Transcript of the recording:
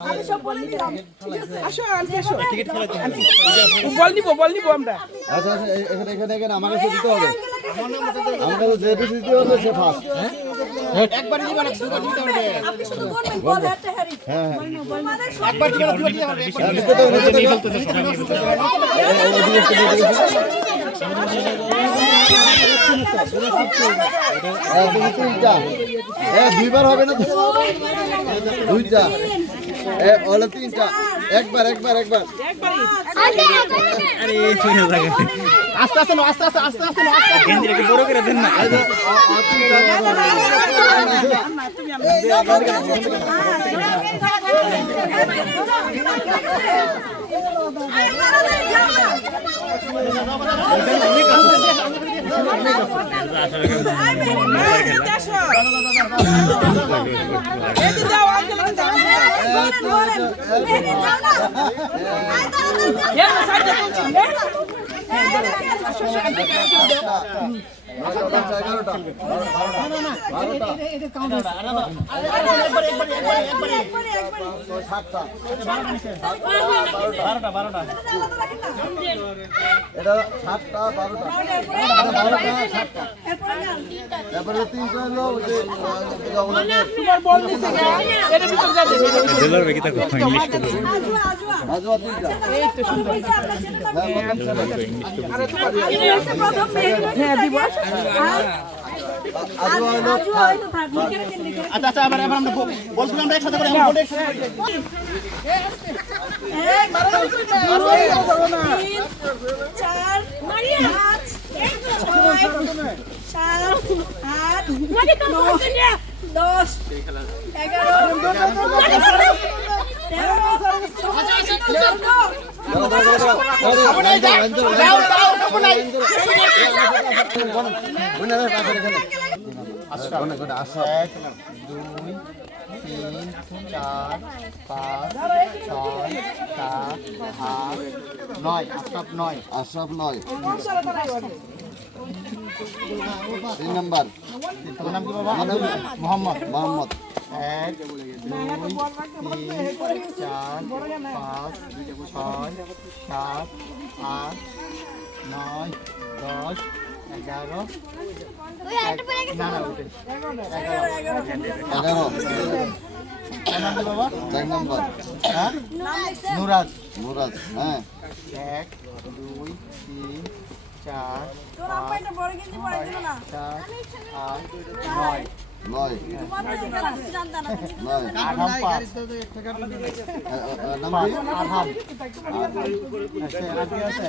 আমি সব বলে দিলাম। আসো আন্টি আসো। বল নিব আমরা। আচ্ছা আচ্ছা এখানে আমার কাছে দিতে হবে। আমার কাছে যে বেশি দিতে হবে সে ফার্স্ট। একবার নিবা না দুটো দিতে হবে। আপনি শুধু বলবেন বল হাতে হারি। হ্যাঁ একবার দিবা দুটো দিতে হবে। নিতে তো তিনটা দুইবার হবে না তো দুইটা ওলা তিনটা একবার আস্তে আস্তে গেন্দ্রকে বড় করে দেন না। এটা 7টা 12টা তারপরে 3টা হলো তোমার বল দিছে এর ভিতর যা দেবে জেলার বেকি থাকো ইংলিশ করো আজও 3টা এই তো সুন্দর হ্যাঁ হ্যাঁ দিব আজও হলো আচ্ছা আচ্ছা এবার আমরা বলছিলাম আমরা একসাথে করে আমরা একসাথে আচ্ছা 1 2 3 4 5 6 7 8 9 আশরাফ 9 3 নাম্বার তোর নাম কি বাবা? মোহাম্মদ। 1 2 3 4 5 6 7 8 9 10 11 না না ওইটাই 11 তোর নাম কি বাবা? 4 নাম্বার হ্যাঁ নুরাজ। মুরাদ হ্যাঁ 1 2 3 4 তোর আম্মাইটা বড় গেঞ্জি পরাই দিল না 4 8 9 9 তোমার তো এটা জানতা না 9 আঠাম 5 নাম কি আঠাম। আচ্ছা আর কি আছে?